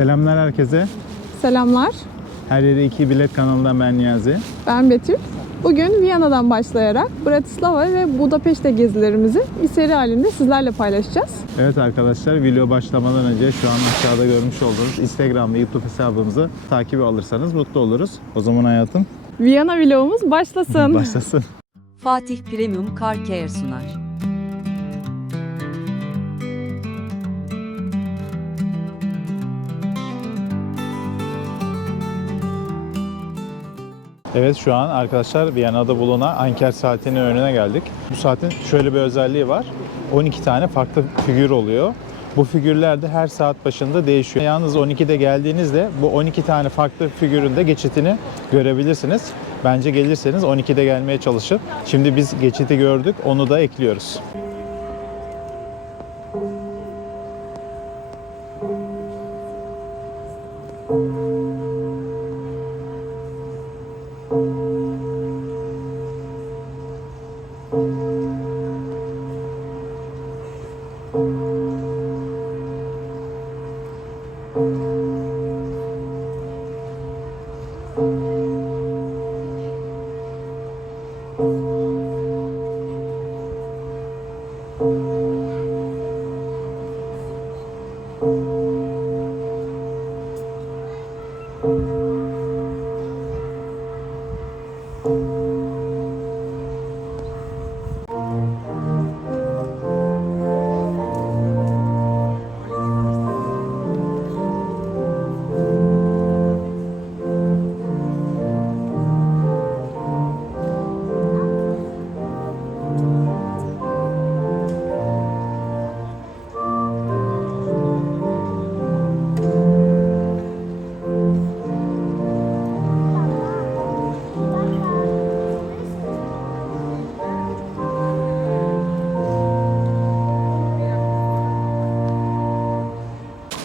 Selamlar herkese. Selamlar, Her Yere 2 Bilet kanalından ben Niyazi. ben Betül. Bugün Viyana'dan başlayarak Bratislava ve Budapeşte gezilerimizi bir seri halinde sizlerle paylaşacağız. Evet arkadaşlar, video başlamadan önce şu an aşağıda görmüş olduğunuz Instagram ve YouTube hesabımızı takip alırsanız mutlu oluruz. O zaman hayatım Viyana vlogumuz başlasın. başlasın. Fatih Premium Car Care sunar. Evet, şu an arkadaşlar Viyana'da bulunan Anker saatinin önüne geldik. Bu saatin şöyle bir özelliği var. 12 tane farklı figür oluyor. Bu figürler de her saat başında değişiyor. Yalnız 12'de geldiğinizde bu 12 tane farklı figürün de geçitini görebilirsiniz. Bence gelirseniz 12'de gelmeye çalışın. Şimdi biz geçiti gördük, onu da ekliyoruz.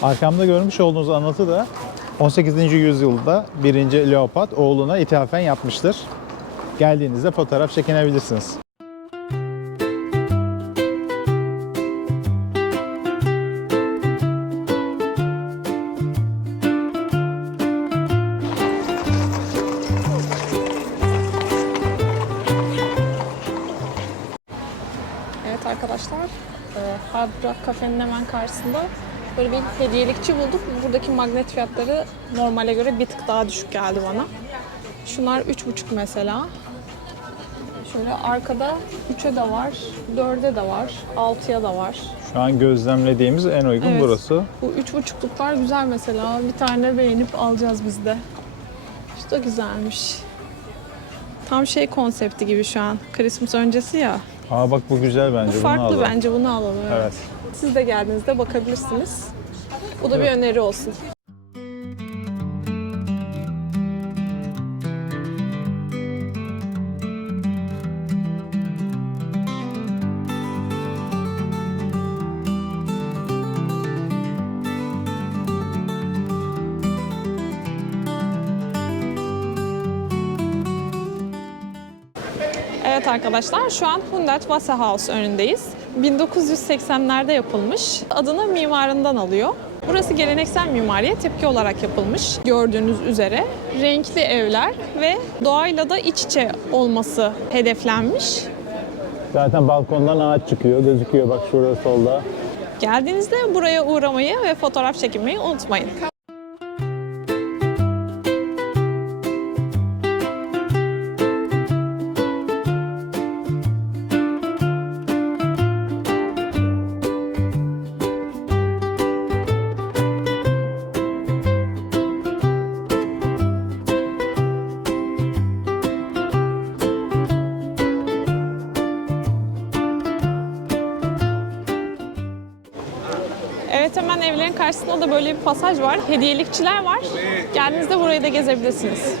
Arkamda görmüş olduğunuz anıtı da 18. yüzyılda 1. Leopold oğluna ithafen yapmıştır. Geldiğinizde fotoğraf çekinebilirsiniz. Evet arkadaşlar, Hard Rock Cafe'nin hemen karşısında böyle bir hediyelikçi bulduk. Buradaki magnet fiyatları normale göre bir tık daha düşük geldi bana. Şunlar 3,5 mesela. Şöyle arkada 3'e de var, 4'e de var, 6'ya da var. Şu an gözlemlediğimiz en uygun Evet. burası. Bu 3,5'luklar güzel mesela. Bir tane beğenip alacağız biz de. Şu da güzelmiş. Tam şey konsepti gibi şu an. Christmas öncesi ya. Aa bak, bu güzel bence. Bu Bunu farklı alalım. bence, bunu alalım. Evet. Evet. Siz de geldiğinizde bakabilirsiniz. Bu da bir Evet. öneri olsun. Evet arkadaşlar, şu an Hundertwasserhaus önündeyiz. 1980'lerde yapılmış. Adını mimarından alıyor. Burası geleneksel mimariye tepki olarak yapılmış. Gördüğünüz üzere renkli evler ve doğayla da iç içe olması hedeflenmiş. Zaten balkondan ağaç çıkıyor, gözüküyor bak şurada solda. Geldiğinizde buraya uğramayı ve fotoğraf çekinmeyi unutmayın. Evet, hemen evlerin karşısında da böyle bir pasaj var. Hediyelikçiler var. Geldiğinizde burayı da gezebilirsiniz.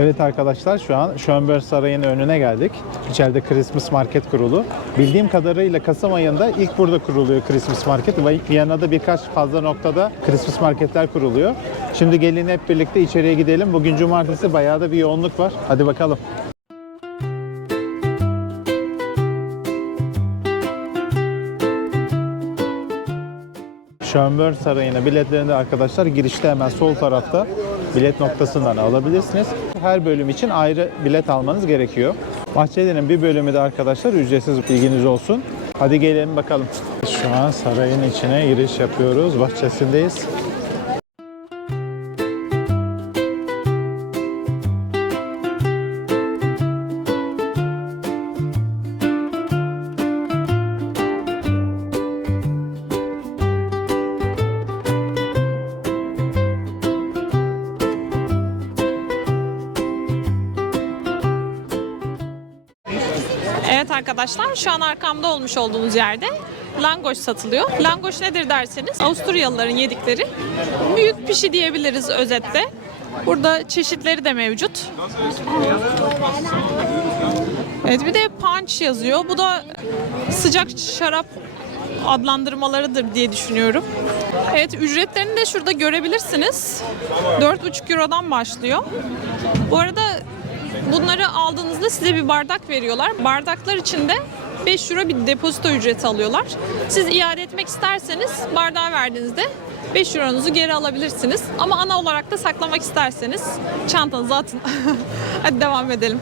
Evet arkadaşlar, şu an Schönberg Sarayı'nın önüne geldik. İçeride Christmas Market kurulu. Bildiğim kadarıyla Kasım ayında ilk burada kuruluyor Christmas Market. Viyana'da birkaç fazla noktada Christmas Marketler kuruluyor. Şimdi gelin hep birlikte içeriye gidelim. Bugün cumartesi, bayağı da bir yoğunluk var. Hadi bakalım. Schönberg Sarayı'na biletlerini de arkadaşlar girişte hemen sol tarafta bilet noktasından alabilirsiniz. Her bölüm için ayrı bilet almanız gerekiyor. Bahçelerin bir bölümü de arkadaşlar ücretsiz, bilginiz olsun. Hadi gelelim bakalım. Şu an sarayın içine giriş yapıyoruz. Bahçesindeyiz. Evet arkadaşlar, şu an arkamda olmuş olduğunuz yerde langoş satılıyor. Langoş nedir derseniz, Avusturyalıların yedikleri büyük pişi diyebiliriz özetle. Burada çeşitleri de mevcut. Evet, bir de punch yazıyor. Bu da sıcak şarap adlandırmalarıdır diye düşünüyorum. Evet, ücretlerini de şurada görebilirsiniz. 4,5 Euro'dan başlıyor. Bu arada bunları aldığınızda size bir bardak veriyorlar. Bardaklar için de 5 euro bir depozito ücreti alıyorlar. Siz iade etmek isterseniz bardağı verdiğinizde 5 euronuzu geri alabilirsiniz. Ama ana olarak da saklamak isterseniz çantanıza atın. Hadi devam edelim.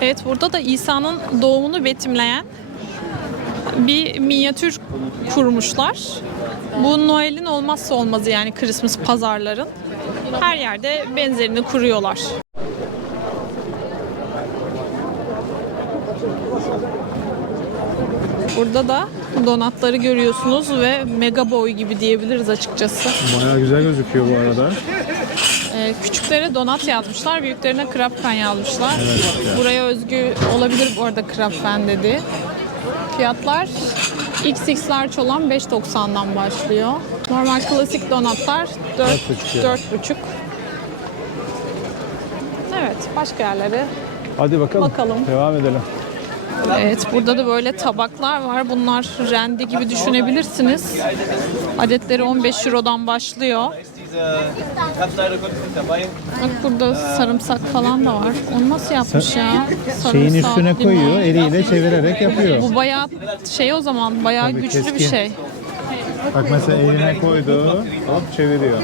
Evet, burada da İsa'nın doğumunu betimleyen bir minyatür kurmuşlar. Bu Noel'in olmazsa olmazı, yani Christmas pazarların. Her yerde benzerini kuruyorlar. Burada da donatları görüyorsunuz ve mega boy gibi diyebiliriz açıkçası. Bayağı güzel gözüküyor bu arada. Küçüklere donat yazmışlar, büyüklerine krapfen yazmışlar. Evet. Buraya özgü olabilir bu arada krapfen dedi. Fiyatlar XX large olan 5.90'dan başlıyor. Normal klasik donatlar 4,5. Evet, başka yerlere Hadi bakalım. Devam edelim. Evet, burada da böyle tabaklar var. Bunlar rendi gibi düşünebilirsiniz. Adetleri 15 Euro'dan başlıyor. Bak, burada sarımsak falan da var. Onu nasıl yapmış ya? Şeyin Sarımsak, üstüne limon. koyuyor, eliyle çevirerek yapıyor. Bu bayağı şey, o zaman bayağı Tabii, güçlü bir keskin. şey. Bak mesela eline koydu, hop çeviriyor.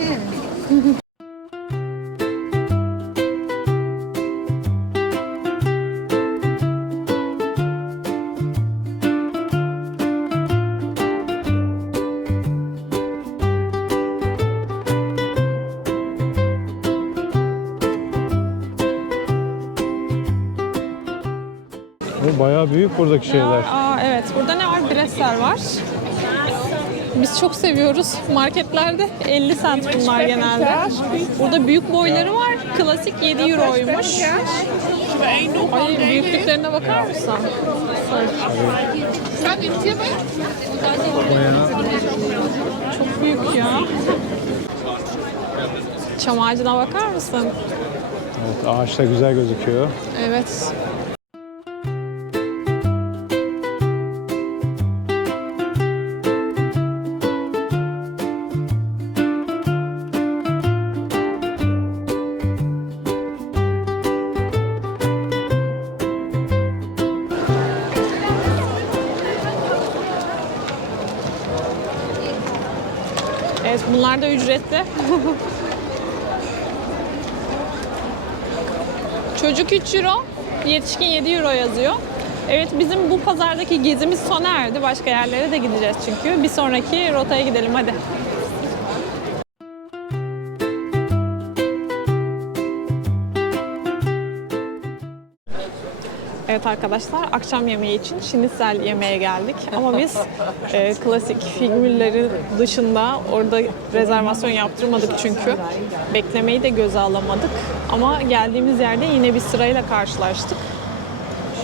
Bu bayağı büyük buradaki şeyler. Evet, burada ne var? Bresler var. Biz çok seviyoruz. Marketlerde 50 cent bunlar genelde. Burada büyük boyları var. Klasik 7 euroymuş. Ay, büyüklüklerine bakar mısın? Bayağı Çok büyük ya. Çam ağacına bakar mısın? evet, ağaç da güzel gözüküyor. Evet. Evet, bunlar da ücretli. Çocuk 3 euro, yetişkin 7 euro yazıyor. Evet, bizim bu pazardaki gezimiz sona erdi. Başka yerlere de gideceğiz çünkü. Bir sonraki rotaya gidelim hadi. Evet arkadaşlar, akşam yemeği için şinitsel yemeye geldik. Ama biz klasik figürlerin dışında orada rezervasyon yaptırmadık çünkü. Beklemeyi de göze alamadık. Ama geldiğimiz yerde yine bir sırayla karşılaştık.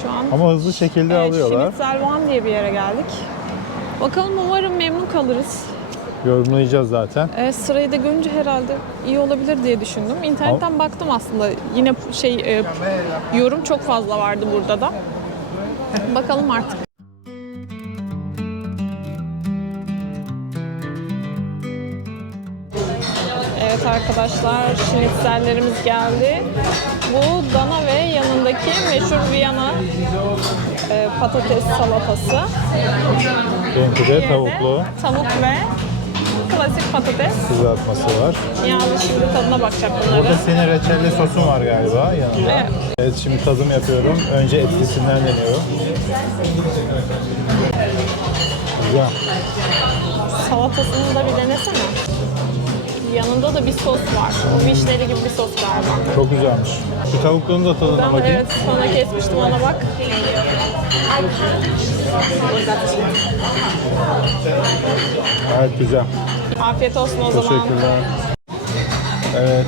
Şu an Ama hızlı şekilde alıyorlar. Schnitzel One diye bir yere geldik. Bakalım, umarım memnun kalırız. Yorumlayacağız zaten. Sırayı da görünce herhalde iyi olabilir diye düşündüm. İnternetten baktım aslında. Yine yorum çok fazla vardı burada da. Bakalım artık. Evet arkadaşlar, şnitzellerimiz geldi. Bu dana ve yanındaki meşhur Viyana patates salatası. Benimki de Diğeri de tavuklu tavuk ve klasik patates. kızartması var. Yani şimdi tadına bakacak bunları. Burada senin reçelli sosun var galiba yanında. Evet. Evet, şimdi tadım yapıyorum. Önce etlisinden deniyorum. Güzel. Salatasını da bir denesene. Yanında da bir sos var. O vişneli gibi bir sos galiba. Çok güzelmiş. Şu tavukluğun da tadına Ben bakayım. evet sana kesmiştim, ona bak. Evet, güzel. Afiyet olsun o zaman. Teşekkürler. Evet,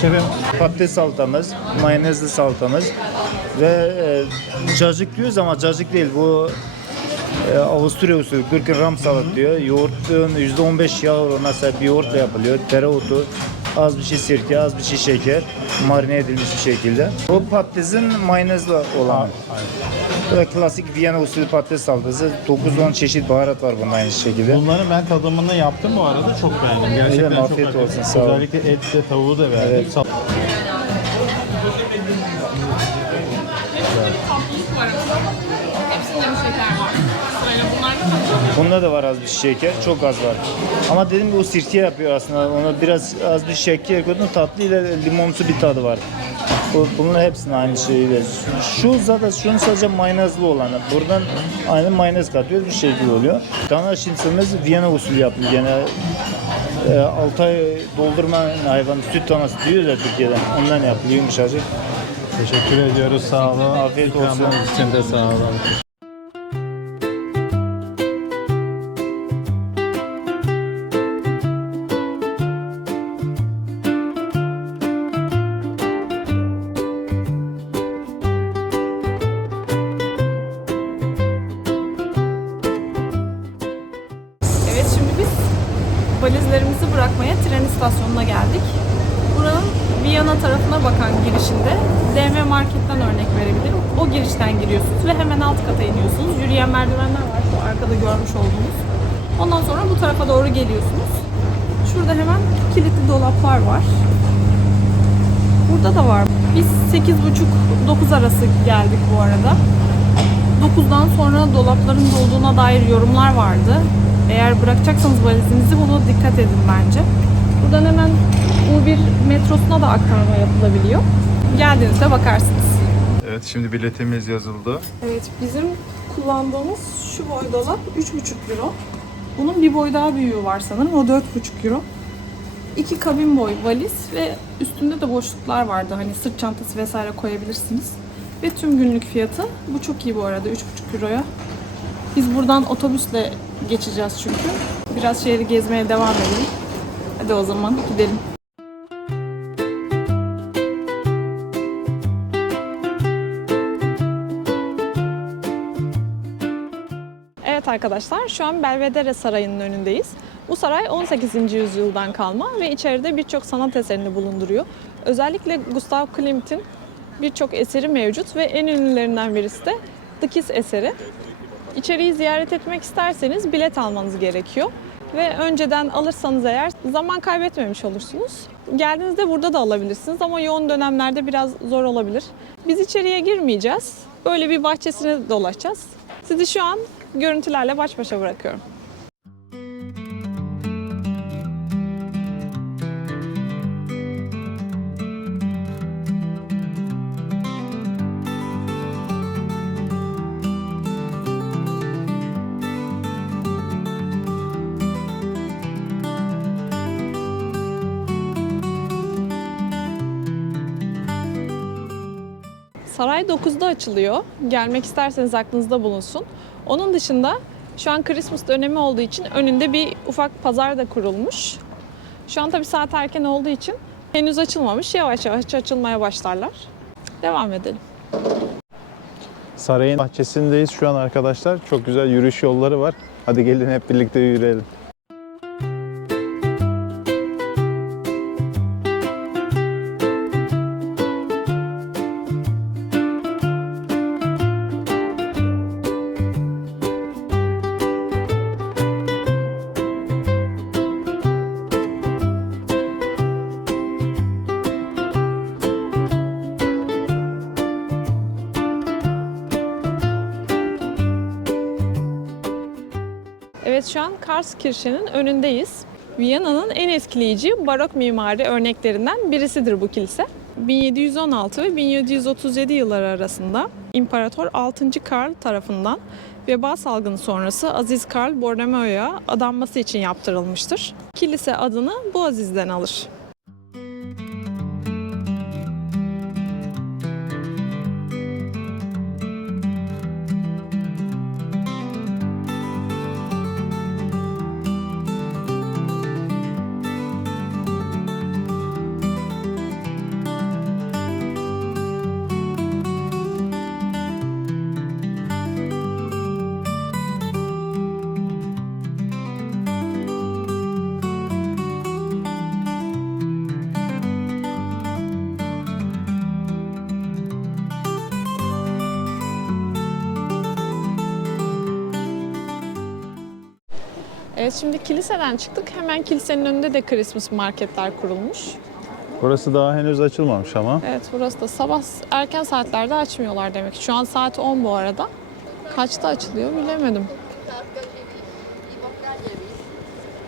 şefim, Patates salatamız, mayonezli salatamız ve cacık diyoruz ama cacık değil, bu Avusturya usulü 40 gram salat diyor. Yoğurtun %15 yağ oranına sahip bir yoğurtla yapılıyor. Dereotu, az bir şey sirke, az bir şey şeker, marine edilmiş bir şekilde. Bu patatesin mayonezli olan. Ve klasik Viyana usulü patates salatası. 9-10 çeşit baharat var bunun aynı şekilde. bunların ben tadımını yaptım bu arada, çok beğendim. Gerçekten Öyle mi? çok Afiyet beğendim. olsun, sağ ol. Özellikle et de tavuğu da beğendim. Evet. Tatlılık var ama hepsinde bir şeker var. Sırayla bunlar da mı? Bunda da var az bir şeker, çok az var. Ama dediğim gibi o sirke yapıyor aslında. Ona biraz az bir şeker koydum, tatlı ile limonsu bir tadı var. Bunun hepsinin aynı şeyiyle. Şu zaten şunun sadece mayonezli olanı. Buradan aynı mayonez katıyoruz, bir şekilde oluyor. Dana şinselimiz Viyana usulü yapılıyor. Gene 6 ay doldurma hayvan süt danası diyoruz ya Türkiye'de. Ondan yapılıyor yumuşacık. Teşekkür ediyoruz, sağ olun. Afiyet olsun. İkramlarınız için de sağ olun. Evet, şimdi biz valizlerimizi bırakmaya tren istasyonuna geldik. Buranın Viyana tarafına bakan girişinde DM Market'ten örnek verebilirim. O girişten giriyorsunuz ve hemen alt kata iniyorsunuz. Yürüyen merdivenler var, şu arkada görmüş olduğunuz. Ondan sonra bu tarafa doğru geliyorsunuz. Şurada hemen kilitli dolaplar var. Burada da var. Biz 8.30-9 arası geldik bu arada. 9'dan sonra dolapların dolduğuna dair yorumlar vardı. Eğer bırakacaksanız valizinizi buna dikkat edin bence. Buradan hemen U1 metrosuna da aktarma yapılabiliyor. Geldiğinizde bakarsınız. Evet, şimdi biletimiz yazıldı. Evet, bizim kullandığımız şu boy dolap 3,5 euro. Bunun bir boy daha büyüğü var sanırım, o 4,5 euro. 2 kabin boy valiz ve üstünde de boşluklar vardı. Hani sırt çantası vesaire koyabilirsiniz. Ve tüm günlük fiyatı. Bu çok iyi bu arada, 3,5 euroya. Biz buradan otobüsle geçeceğiz çünkü. Biraz şehri gezmeye devam edelim. Hadi o zaman gidelim. Evet arkadaşlar, şu an Belvedere Sarayı'nın önündeyiz. Bu saray 18. yüzyıldan kalma ve içeride birçok sanat eserini bulunduruyor. Özellikle Gustav Klimt'in birçok eseri mevcut ve en ünlülerinden birisi de The Kiss eseri. İçeriği ziyaret etmek isterseniz bilet almanız gerekiyor. Ve önceden alırsanız eğer zaman kaybetmemiş olursunuz. Geldiğinizde burada da alabilirsiniz ama yoğun dönemlerde biraz zor olabilir. Biz içeriye girmeyeceğiz. Böyle bir bahçesine dolaşacağız. Sizi şu an görüntülerle baş başa bırakıyorum. Saray 9'da açılıyor. Gelmek isterseniz aklınızda bulunsun. Onun dışında şu an Christmas dönemi olduğu için önünde bir ufak pazar da kurulmuş. Şu an tabii saat erken olduğu için henüz açılmamış. Yavaş yavaş açılmaya başlarlar. Devam edelim. Sarayın bahçesindeyiz şu an arkadaşlar. Çok güzel yürüyüş yolları var. Hadi gelin hep birlikte yürüyelim. Evet, şu an Karskirche'nin önündeyiz. Viyana'nın en etkileyici barok mimari örneklerinden birisidir bu kilise. 1716 ve 1737 yılları arasında İmparator 6. Karl tarafından veba salgını sonrası Aziz Karl Borromeo'ya adanması için yaptırılmıştır. Kilise adını bu azizden alır. Evet, şimdi kiliseden çıktık. Hemen kilisenin önünde de Christmas marketler kurulmuş. Burası daha henüz açılmamış ama. Evet, burası da sabah erken saatlerde açmıyorlar demek. Şu an saat 10 bu arada. Kaçta açılıyor bilemedim.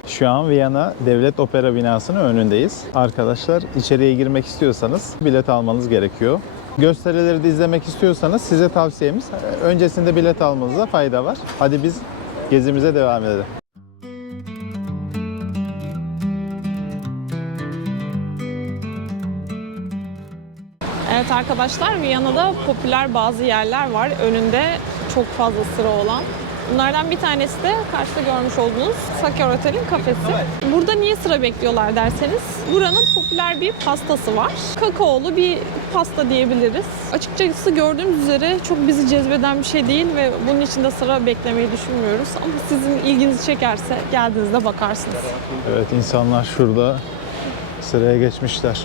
Şu an Viyana Devlet Opera binasının önündeyiz. Arkadaşlar içeriye girmek istiyorsanız bilet almanız gerekiyor. Gösterileri de izlemek istiyorsanız size tavsiyemiz öncesinde bilet almanıza fayda var. Hadi biz gezimize devam edelim. Evet arkadaşlar, Viyana'da popüler bazı yerler var. Önünde çok fazla sıra olan. Bunlardan bir tanesi de karşıda görmüş olduğunuz Sacher Otel'in kafesi. Burada niye sıra bekliyorlar derseniz, buranın popüler bir pastası var. Kakaolu bir pasta diyebiliriz. Açıkçası gördüğümüz üzere çok bizi cezbeden bir şey değil ve bunun için de sıra beklemeyi düşünmüyoruz. Ama sizin ilginizi çekerse geldiğinizde bakarsınız. Evet, insanlar şurada sıraya geçmişler.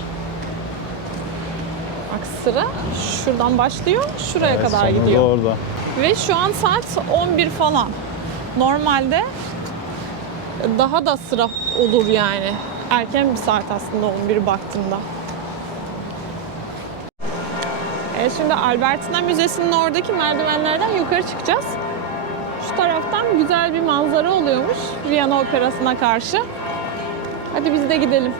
Bak, sıra şuradan başlıyor, şuraya Evet, kadar sonunda gidiyor. orada. Ve şu an saat 11 falan. Normalde daha da sıra olur yani. Erken bir saat aslında 11 baktığında. Evet, şimdi Albertina Müzesi'nin oradaki merdivenlerden yukarı çıkacağız. Şu taraftan güzel bir manzara oluyormuş Viyana Operası'na karşı. Hadi biz de gidelim.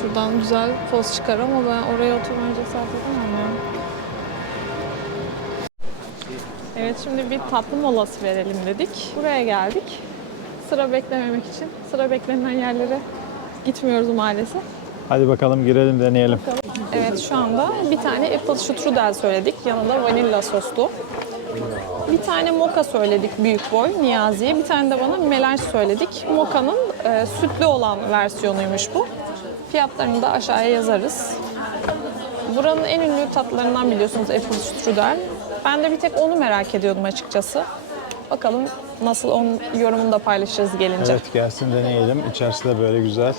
Şuradan güzel poz çıkar ama ben oraya oturmaya cesaret edemem ya. Evet, şimdi bir tatlı molası verelim dedik. Buraya geldik. Sıra beklememek için. Sıra beklenen yerlere gitmiyoruz maalesef. Hadi bakalım girelim, deneyelim. Evet, şu anda bir tane apple strudel söyledik. Yanında vanilla soslu. Bir tane moka söyledik büyük boy Niyazi'ye. Bir tane de bana melanj söyledik. Moka'nın sütlü olan versiyonuymuş bu. Fiyatlarını da aşağıya yazarız. Buranın en ünlü tatlılarından biliyorsunuz apple strudel. Ben de bir tek onu merak ediyordum açıkçası. Bakalım nasıl, onun yorumunu da paylaşırız gelince. Evet, gelsin deneyelim. İçerisi de böyle güzel.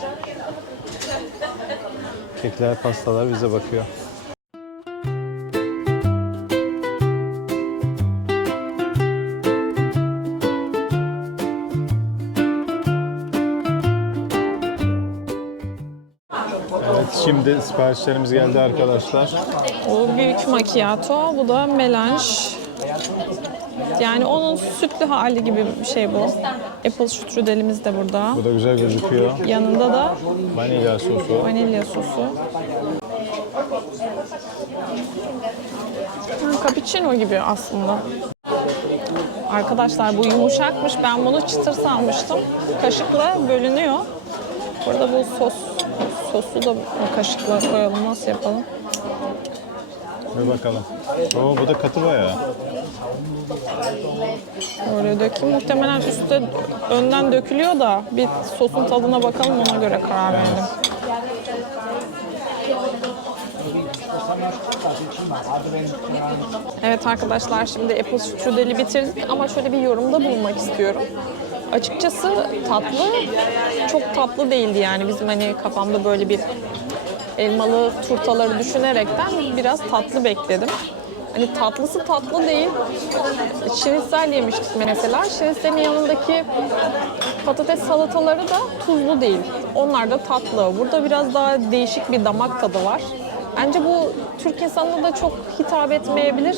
Kekler, pastalar bize bakıyor. Evet, şimdi siparişlerimiz geldi arkadaşlar. O büyük macchiato, bu da melanj. yani onun sütlü hali gibi bir şey bu. Apple strudelimiz de burada. Bu da güzel gözüküyor. Yanında da Vanilya sosu. vanilya sosu. Cappuccino gibi aslında. Arkadaşlar bu yumuşakmış. Ben bunu çıtır sanmıştım. Kaşıkla bölünüyor. Burada bu sosu da kaşıkla koyalım. Nasıl yapalım? Bir bakalım. Oo, bu da katı bayağı. Böyle dökeyim. Muhtemelen üstte önden dökülüyor da bir sosun tadına bakalım, ona göre karar verelim. Evet arkadaşlar, şimdi apple strudeli bitirdik ama şöyle bir yorumda bulunmak istiyorum. Açıkçası tatlı çok tatlı değildi yani. Bizim hani kafamda böyle bir elmalı turtaları düşünerekten biraz tatlı bekledim. Hani tatlısı tatlı değil. Şinisel yemiştik mesela. Şiniselin yanındaki patates salataları da tuzlu değil. Onlar da tatlı. Burada biraz daha değişik bir damak tadı var. Bence bu Türk insanına da çok hitap etmeyebilir.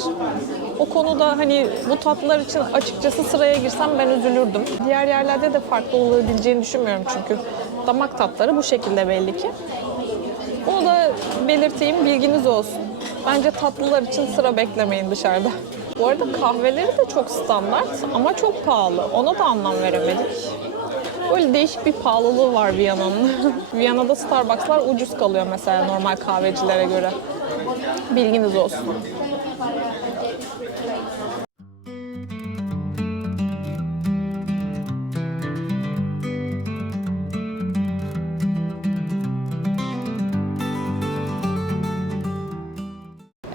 O konuda hani bu tatlılar için açıkçası sıraya girsem ben üzülürdüm. Diğer yerlerde de farklı olabileceğini düşünmüyorum çünkü damak tatları bu şekilde belli ki. Bunu da belirteyim, bilginiz olsun. Bence tatlılar için sıra beklemeyin dışarıda. Bu arada kahveleri de çok standart ama çok pahalı. Ona da anlam veremedik. Böyle değişik bir pahalılığı var Viyana'nın. Viyana'da Starbucks'lar ucuz kalıyor mesela normal kahvecilere göre. Bilginiz olsun.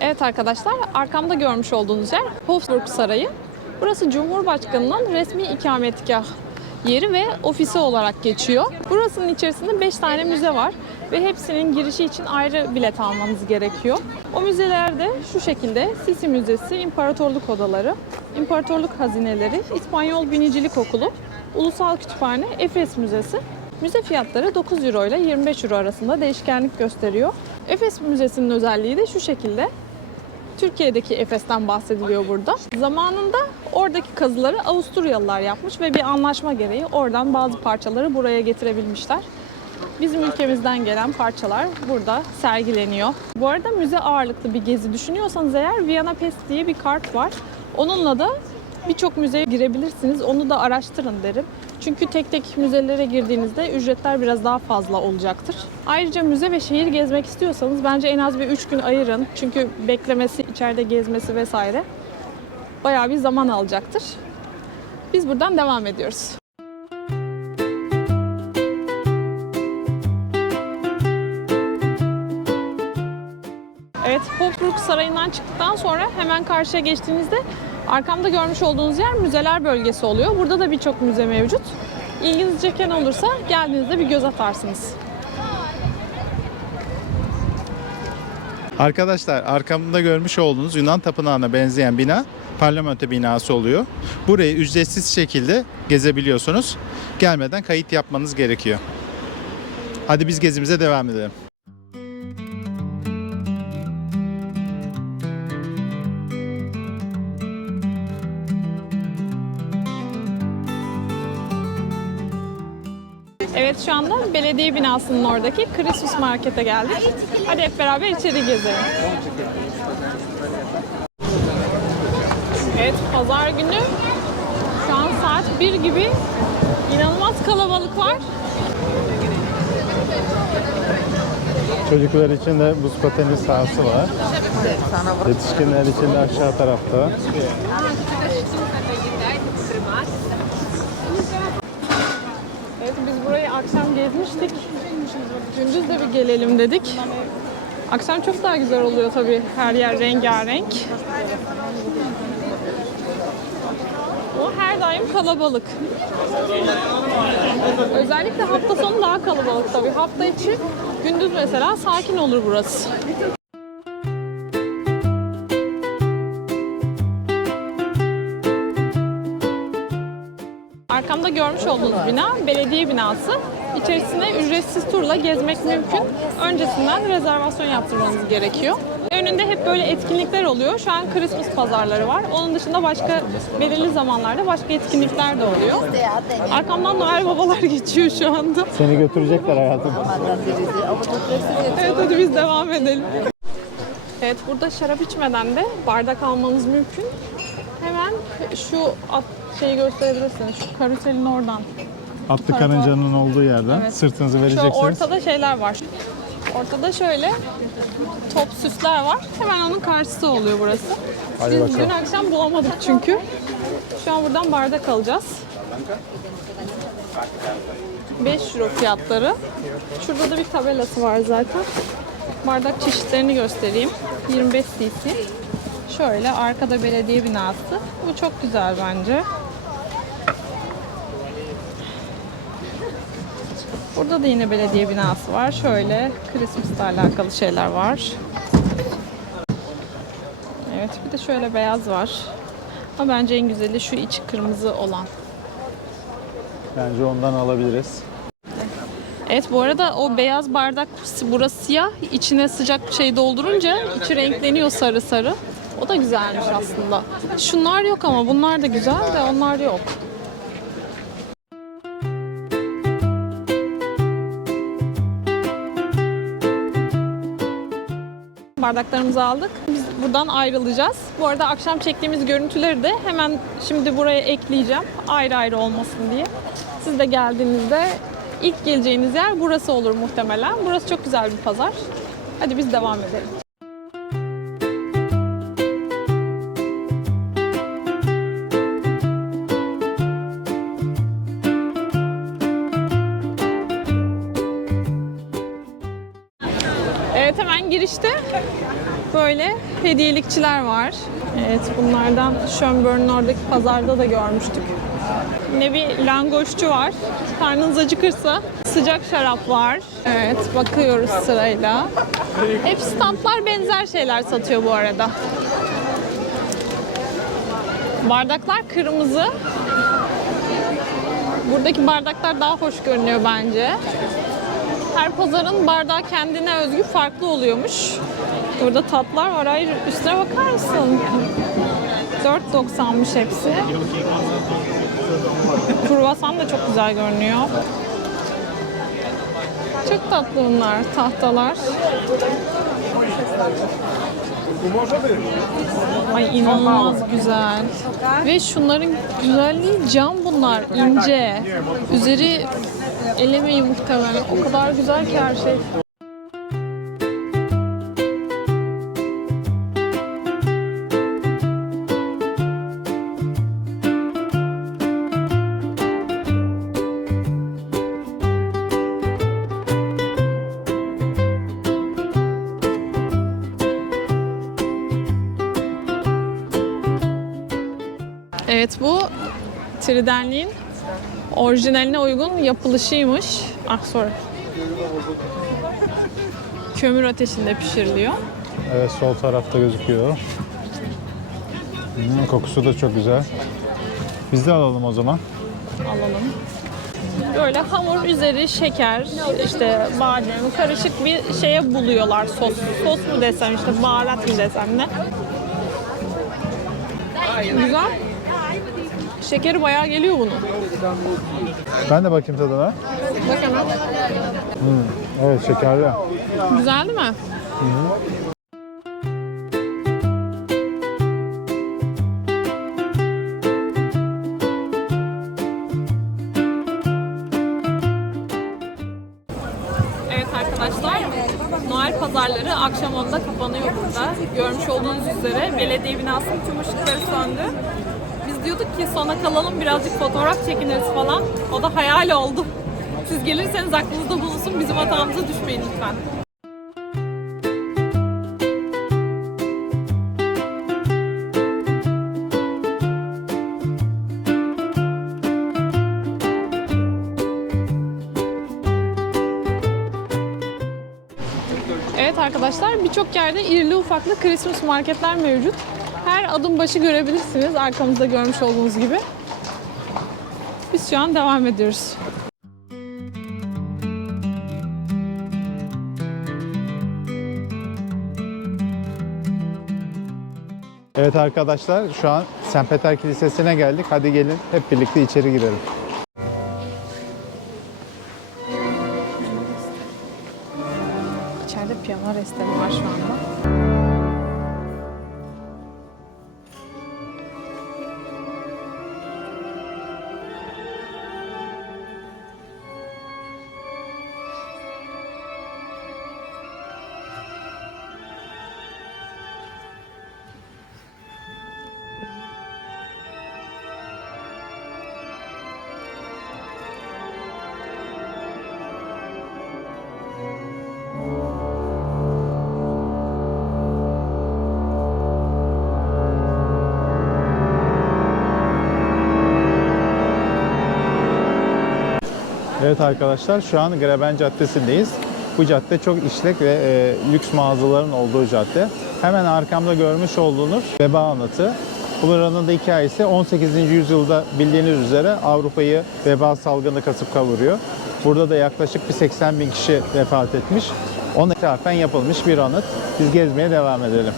Evet arkadaşlar, arkamda görmüş olduğunuz yer Hofburg Sarayı. Burası Cumhurbaşkanı'nın resmi ikametgah yeri ve ofisi olarak geçiyor. Burasının içerisinde 5 tane müze var ve hepsinin girişi için ayrı bilet almanız gerekiyor. O müzelerde şu şekilde: Sisi Müzesi, İmparatorluk Odaları, İmparatorluk Hazineleri, İspanyol Binicilik Okulu, Ulusal Kütüphane, Efes Müzesi. Müze fiyatları 9 euro ile 25 euro arasında değişkenlik gösteriyor. Efes Müzesi'nin özelliği de şu şekilde: Türkiye'deki Efes'ten bahsediliyor burada. Zamanında oradaki kazıları Avusturyalılar yapmış ve bir anlaşma gereği oradan bazı parçaları buraya getirebilmişler. Bizim ülkemizden gelen parçalar burada sergileniyor. Bu arada müze ağırlıklı bir gezi düşünüyorsanız eğer, Viyana Pass diye bir kart var. Onunla da birçok müzeye girebilirsiniz. Onu da araştırın derim. Çünkü tek tek müzelere girdiğinizde ücretler biraz daha fazla olacaktır. Ayrıca müze ve şehir gezmek istiyorsanız bence en az bir 3 gün ayırın. Çünkü beklemesi, içeride gezmesi vesaire bayağı bir zaman alacaktır. Biz buradan devam ediyoruz. Evet, Hofburg Sarayı'ndan çıktıktan sonra hemen karşıya geçtiğinizde arkamda görmüş olduğunuz yer müzeler bölgesi oluyor. Burada da birçok müze mevcut. İlginizi çeken olursa geldiğinizde bir göz atarsınız. Arkadaşlar, arkamda görmüş olduğunuz Yunan tapınağına benzeyen bina parlamento binası oluyor. Burayı ücretsiz şekilde gezebiliyorsunuz. Gelmeden kayıt yapmanız gerekiyor. Hadi biz gezimize devam edelim. Evet, şu anda belediye binasının oradaki Christus Market'e geldik. Hadi hep beraber içeri gezelim. Evet, pazar günü şu an saat 1 gibi, inanılmaz kalabalık var. Çocuklar için de buz pateni sahası var. Yetişkinler için de aşağı tarafta. Evet, biz burayı akşam gezmiştik. Gündüz de bir gelelim dedik. Akşam çok daha güzel oluyor tabii. Her yer rengarenk. O her daim kalabalık. Özellikle hafta sonu daha kalabalık tabii. Hafta içi gündüz mesela sakin olur burası. Arkamda görmüş olduğunuz bina belediye binası. İçerisine ücretsiz turla gezmek mümkün. Öncesinden rezervasyon yaptırmanız gerekiyor. Önünde hep böyle etkinlikler oluyor. Şu an Christmas pazarları var. Onun dışında başka belirli zamanlarda başka etkinlikler de oluyor. Arkamdan Noel babalar geçiyor şu anda. Seni götürecekler hayatım. Evet, hadi biz devam edelim. Evet, burada şarap içmeden de bardak almanız mümkün. Hemen şu şeyi gösterebilirsiniz. Şu karuselin oradan. Atlı Tarafa- karıncanın olduğu yerden Evet. sırtınızı Şu vereceksiniz. ortada şeyler var. Ortada şöyle top süsler var. Hemen onun karşısı oluyor burası. Hadi Biz bakalım. dün akşam bulamadık çünkü. Şu an buradan bardak alacağız. 5 euro fiyatları. Şurada da bir tabelası var zaten. Bardak çeşitlerini göstereyim. 25 cc. Şöyle arkada belediye binası. Bu çok güzel bence. Burada da yine belediye binası var. Şöyle Christmas'la alakalı şeyler var. Evet, bir de şöyle beyaz var. Ama bence en güzeli şu içi kırmızı olan. Bence ondan alabiliriz. Evet, bu arada o beyaz bardak burası siyah. İçine sıcak bir şey doldurunca içi renkleniyor sarı sarı. O da güzelmiş aslında. Şunlar yok ama bunlar da güzel de onlar yok. Bardaklarımızı aldık. Biz buradan ayrılacağız. Bu arada akşam çektiğimiz görüntüleri de hemen şimdi buraya ekleyeceğim. Ayrı ayrı olmasın diye. Siz de geldiğinizde ilk geleceğiniz yer burası olur muhtemelen. Burası çok güzel bir pazar. Hadi biz devam edelim. Evet, hemen girişte böyle hediyelikçiler var. Evet, bunlardan Schönbrünn'ün oradaki pazarda da görmüştük. Yine bir langoşçu var. Karnınız acıkırsa sıcak şarap var. Evet, bakıyoruz sırayla. Hep standlar benzer şeyler satıyor bu arada. Bardaklar kırmızı. Buradaki bardaklar daha hoş görünüyor bence. Her pazarın bardağı kendine özgü farklı oluyormuş. Burada tatlar var. Hayır, üstüne bakar mısın? 4.90'mış hepsi. Kruvasan da çok güzel görünüyor. Çok tatlı bunlar, tahtalar. Ay, inanılmaz güzel. Ve şunların güzelliği cam bunlar, ince. Üzeri elemeyi muhtemelen. O kadar güzel ki her şey. Evet, bu Tridenliğin orijinaline uygun yapılışıymış. Ah, sorry. Kömür ateşinde pişiriliyor. Evet, sol tarafta gözüküyor. Kokusu da çok güzel. Biz de alalım o zaman. Alalım. Böyle hamur üzeri şeker, işte badem, karışık bir şeye buluyorlar sos. Sos mu desem, işte baharat mı desem ne. Güzel. Şekeri bayağı geliyor bunun. Ben de bakayım tadına. Bak hemen. Evet, şekerli. Güzel değil mi? Evet arkadaşlar, Noel pazarları akşam 10'da kapanıyor burada. Görmüş olduğunuz üzere belediye binasının tüm ışıkları söndü. Biz diyorduk ki sona kalalım, birazcık fotoğraf çekiniriz falan. O da hayal oldu. Siz gelirseniz aklınızda bulunsun, bizim hatamıza düşmeyin lütfen. Evet arkadaşlar, birçok yerde irili ufaklı Christmas marketler mevcut. Her adım başı görebilirsiniz, arkamızda görmüş olduğunuz gibi. Biz şu an devam ediyoruz. Evet arkadaşlar, şu an St. Peter Kilisesi'ne geldik. Hadi gelin hep birlikte içeri girelim. İçeride piyano restemi var şu anda. Evet arkadaşlar, şu an Greben Caddesi'ndeyiz. Bu cadde çok işlek ve lüks mağazaların olduğu cadde. Hemen arkamda görmüş olduğunuz veba anıtı. Buranın da hikayesi 18. yüzyılda bildiğiniz üzere Avrupa'yı veba salgını kasıp kavuruyor. Burada da yaklaşık bir 80 bin kişi vefat etmiş. Ona ithafen yapılmış bir anıt. Biz gezmeye devam edelim.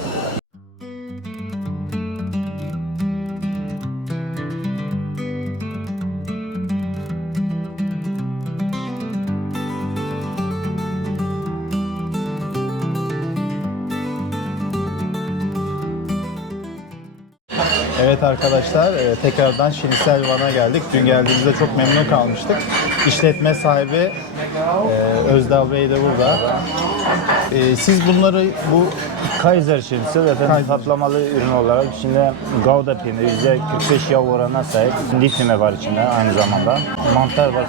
Evet arkadaşlar, tekrardan Şiniselvan'a geldik. Dün geldiğimizde çok memnun kalmıştık. İşletme sahibi Özdal Bey de burada. Siz bunları bu Kaiser şinitsel efendim katlamalı ürün olarak içinde Gouda peyniri %45 yağ oranına sahip. Hindi füme var içinde aynı zamanda. Mantar var,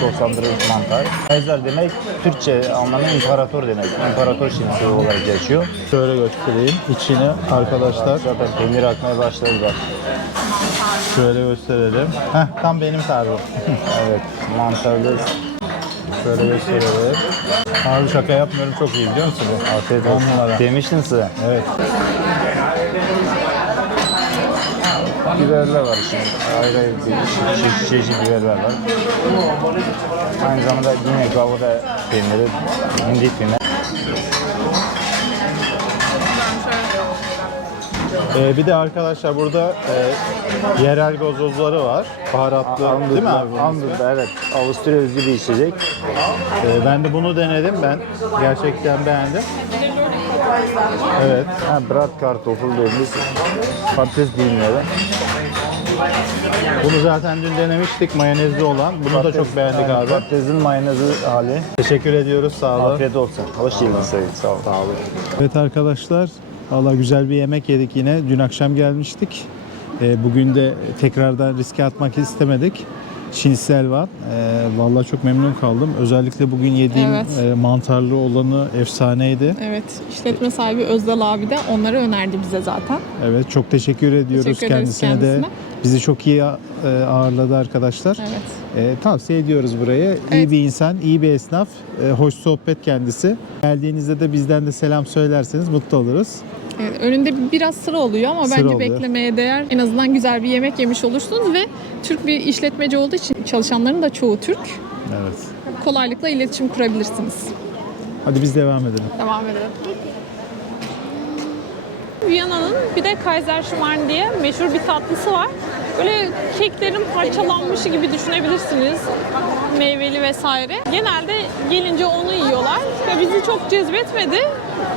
soslandırılmış mantar. Kaiser demek Türkçe anlamı imparator demek. İmparator şinitsel olarak geçiyor. şöyle göstereyim. İçini arkadaşlar Zaten peynir akmaya başladı bak. şöyle gösterelim. Tam benim tarzım. Evet, mantarlı. Şöyle gösterelim. Abi şaka yapmıyorum, çok iyi biliyor musun bu? Afiyet On olsun. numara. Demiştin size. Evet. Biberler var şimdi. Ayrı ayrı çeşit biberler var. Aynı zamanda yine Gouda peyniri, hindi füme. Bir de arkadaşlar burada yerel gazozları var. Baharatlı değil mi abi? bunun ismi? Andır'da evet. Avusturya özgü bir içecek. Ben de bunu denedim. Ben gerçekten beğendim. Evet. Brat kartoffel dediğimiz patates dilimleri. Bunu zaten dün denemiştik. Mayonezli olan. Bunu da çok beğendik Yani abi. Patatesin mayonezi hali. Teşekkür ediyoruz. Sağ olun. Afiyet olsun. Hoş geldin Sayın. Sağ olun. Evet arkadaşlar. Valla güzel bir yemek yedik yine. Dün akşam gelmiştik. Bugün de tekrardan riske atmak istemedik. Şinselvan. Valla çok memnun kaldım. Özellikle bugün yediğim Evet. mantarlı olanı efsaneydi. Evet, işletme sahibi Özdal abi de onları önerdi bize zaten. Evet, çok teşekkür ediyoruz Teşekkür ederiz kendisine de. kendisine. Bizi çok iyi ağırladı arkadaşlar. Evet. Tavsiye ediyoruz burayı. İyi Evet. bir insan, iyi bir esnaf, hoş sohbet kendisi. Geldiğinizde de bizden de selam söylerseniz mutlu oluruz. Evet, önünde biraz sıra oluyor ama Sıra bence oluyor. beklemeye değer. En azından güzel bir yemek yemiş olursunuz ve Türk bir işletmeci olduğu için çalışanların da çoğu Türk. Evet. Kolaylıkla iletişim kurabilirsiniz. Hadi biz devam edelim. Devam edelim. Viyana'nın bir de Kaiserschmarrn diye meşhur bir tatlısı var. Böyle keklerin parçalanmışı gibi düşünebilirsiniz. Meyveli vesaire. Genelde gelince onu yiyorlar ve bizi çok cezbetmedi.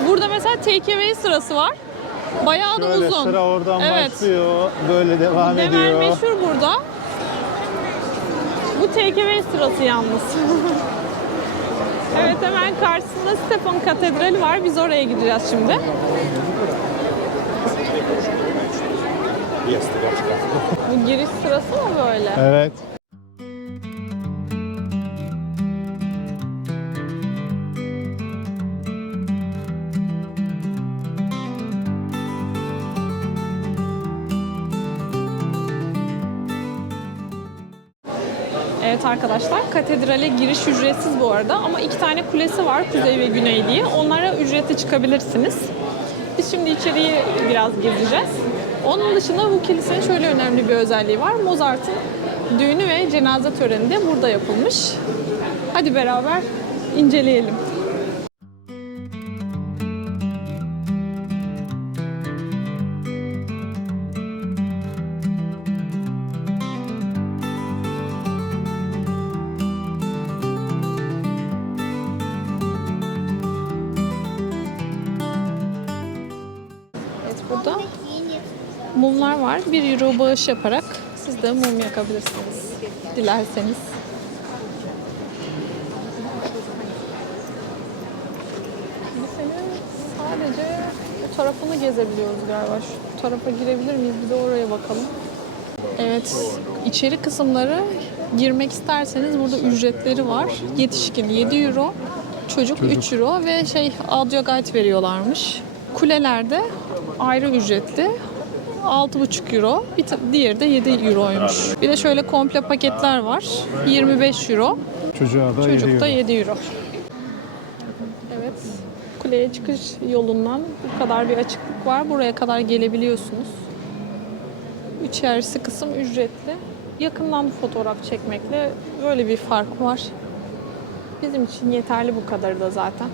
Burada mesela take away sırası var. Bayağı da Şöyle uzun. sıra oradan Evet. başlıyor, böyle devam Demer ediyor. meşhur burada. Bu take away sırası yalnız. Evet, hemen karşısında Stefan Katedrali var. Biz oraya gideceğiz şimdi. Bu giriş sırası mı böyle? Evet. Evet arkadaşlar, katedrale giriş ücretsiz bu arada ama 2 tane kulesi var, kuzey ve güney diye. Onlara ücretli çıkabilirsiniz. Biz şimdi içeriği biraz gezeceğiz. Onun dışında bu kilisenin şöyle önemli bir özelliği var. Mozart'ın düğünü ve cenaze töreni de burada yapılmış. Hadi beraber inceleyelim. var. 1 euro bağış yaparak siz de mum yakabilirsiniz dilerseniz. Kilisenin sadece bu tarafını gezebiliyoruz galiba. Şu tarafa girebilir miyiz? Bir de oraya bakalım. Evet, içeri kısımları girmek isterseniz burada ücretleri var. Yetişkin 7 euro, çocuk 3 euro ve audio guide veriyorlarmış. Kulelerde ayrı ücretli 6,5 euro, diğeri de 7 euroymuş. Bir de şöyle komple paketler var. 25 euro, Çocuğa da çocukta 7 euro. Evet, kuleye çıkış yolundan bu kadar bir açıklık var. Buraya kadar gelebiliyorsunuz. İçerisi kısım ücretli. Yakından fotoğraf çekmekle böyle bir fark var. Bizim için yeterli bu kadarı da zaten.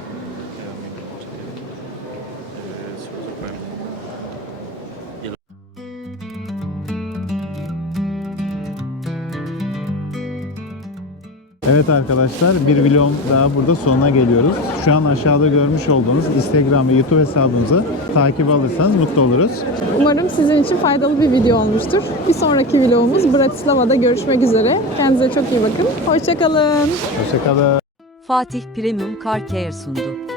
Evet arkadaşlar, bir vlog daha burada sonuna geliyoruz. Şu an aşağıda görmüş olduğunuz Instagram ve YouTube hesabımızı takip alırsanız mutlu oluruz. Umarım sizin için faydalı bir video olmuştur. Bir sonraki vlogumuz Bratislava'da görüşmek üzere. Kendinize çok iyi bakın. Hoşça kalın. Hoşçakalın. Fatih Premium Car Care sundu.